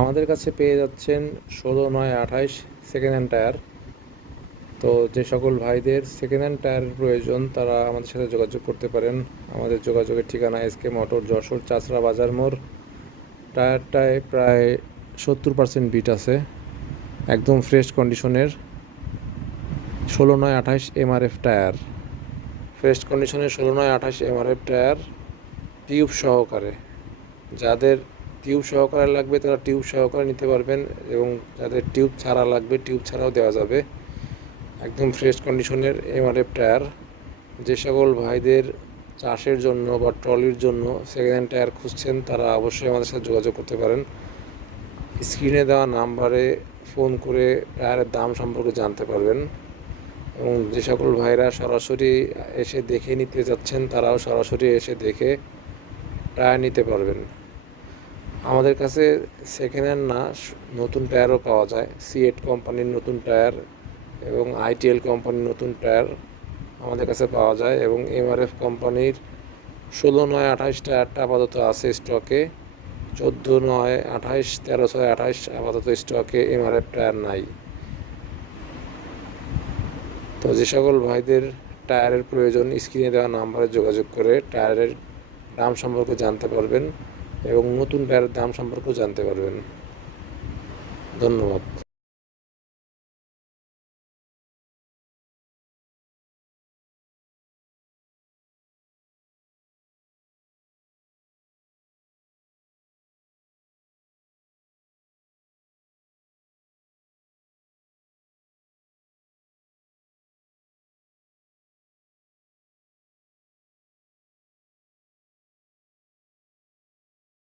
আমাদের কাছে পেয়ে যাচ্ছেন 16, 9, 28 সেকেন্ড হ্যান্ড টায়ার। তো যে সকল ভাইদের সেকেন্ড হ্যান্ড টায়ারের প্রয়োজন তারা আমাদের সাথে যোগাযোগ করতে পারেন। আমাদের যোগাযোগের ঠিকানা এসকে মোটর, যশোর চাচড়া বাজার মোড়। টায়ারটায় প্রায় 70% বিট আছে, একদম ফ্রেশ কন্ডিশনের 16, 9, 28 এমআরএফ টায়ার। ফ্রেশ কন্ডিশনের 16, 9, 28 এমআরএফ টায়ার টিউব সহকারে। যাদের টিউব সহকারে লাগবে তারা টিউব সহকারে নিতে পারবেন, এবং যাদের টিউব ছাড়া লাগবে টিউব ছাড়াও দেওয়া যাবে। একদম ফ্রেশ কন্ডিশনের এমআরএফ টায়ার। যে সকল ভাইদের চাষের জন্য বা ট্রলির জন্য সেকেন্ড হ্যান্ড টায়ার খুঁজছেন তারা অবশ্যই আমাদের সাথে যোগাযোগ করতে পারেন। স্ক্রিনে দেওয়া নাম্বারে ফোন করে টায়ারের দাম সম্পর্কে জানতে পারবেন, এবং যে সকল ভাইরা সরাসরি এসে দেখে নিতে যাচ্ছেন তারাও সরাসরি এসে দেখে টায়ার নিতে পারবেন। আমাদের কাছে সেকেন্ড হ্যান্ড না, নতুন টায়ারও পাওয়া যায়। সিএট কোম্পানির নতুন টায়ার এবং আইটিএল কোম্পানির নতুন টায়ার আমাদের কাছে পাওয়া যায়, এবং এমআরএফ কোম্পানির 16, 9, 28 টায়ারটা আপাতত আছে স্টকে। 14, 9, 28, 13, 6, 28 আপাতত স্টকে এমআরএফ টায়ার নাই। তো যে সকল ভাইদের টায়ারের প্রয়োজন স্ক্রিনে দেওয়া নাম্বারে যোগাযোগ করে টায়ারের দাম সম্পর্কে জানতে পারবেন, এবং নতুন টায়ারের দাম সম্পর্কেও জানতে পারবেন। ধন্যবাদ।